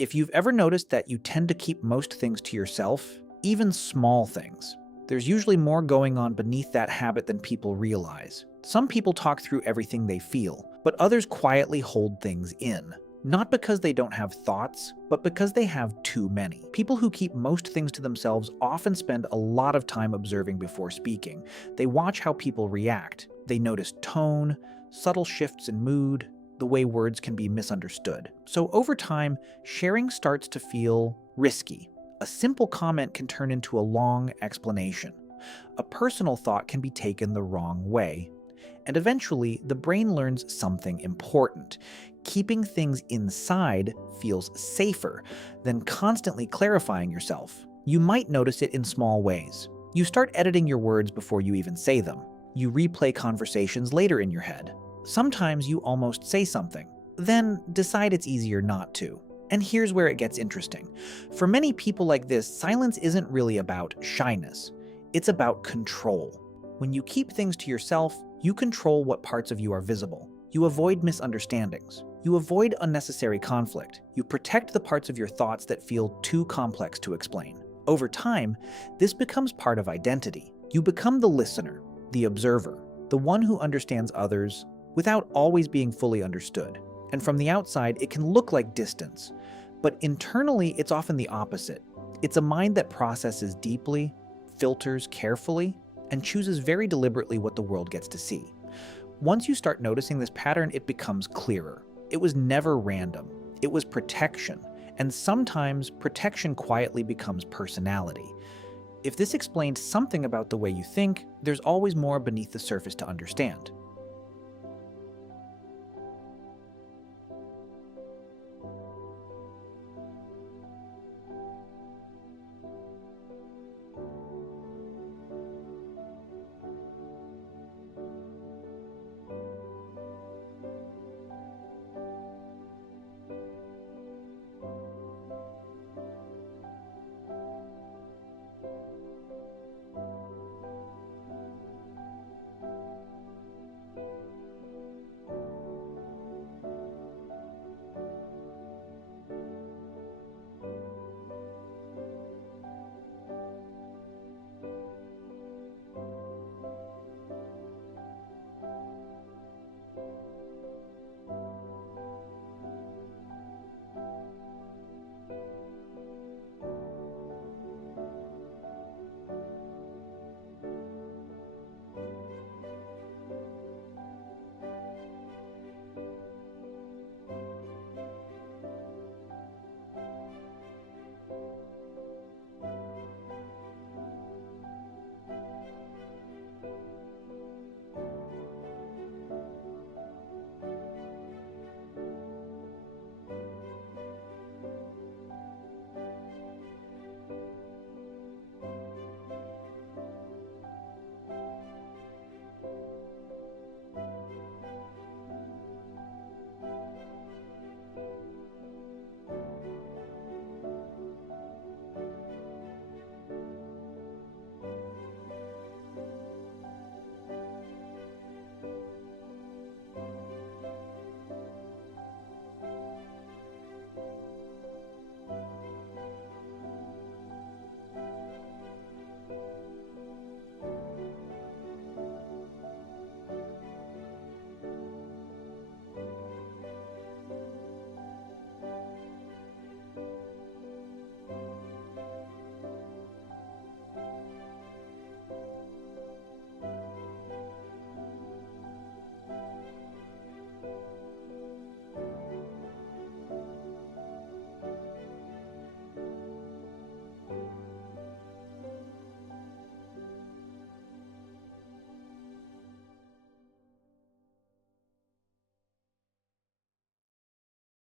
If you've ever noticed that you tend to keep most things to yourself, even small things, there's usually more going on beneath that habit than people realize. Some people talk through everything they feel, but others quietly hold things in. Not because they don't have thoughts, but because they have too many. People who keep most things to themselves often spend a lot of time observing before speaking. They watch how people react. They notice tone, subtle shifts in mood, the way words can be misunderstood. So over time, sharing starts to feel risky. A simple comment can turn into a long explanation. A personal thought can be taken the wrong way. And eventually, the brain learns something important. Keeping things inside feels safer than constantly clarifying yourself. You might notice it in small ways. You start editing your words before you even say them. You replay conversations later in your head. Sometimes you almost say something, then decide it's easier not to. And here's where it gets interesting. For many people like this, silence isn't really about shyness. It's about control. When you keep things to yourself, you control what parts of you are visible. You avoid misunderstandings. You avoid unnecessary conflict. You protect the parts of your thoughts that feel too complex to explain. Over time, this becomes part of identity. You become the listener, the observer, the one who understands others without always being fully understood. And from the outside, it can look like distance. But internally, it's often the opposite. It's a mind that processes deeply, filters carefully, and chooses very deliberately what the world gets to see. Once you start noticing this pattern, it becomes clearer. It was never random. It was protection. And sometimes protection quietly becomes personality. If this explained something about the way you think, there's always more beneath the surface to understand.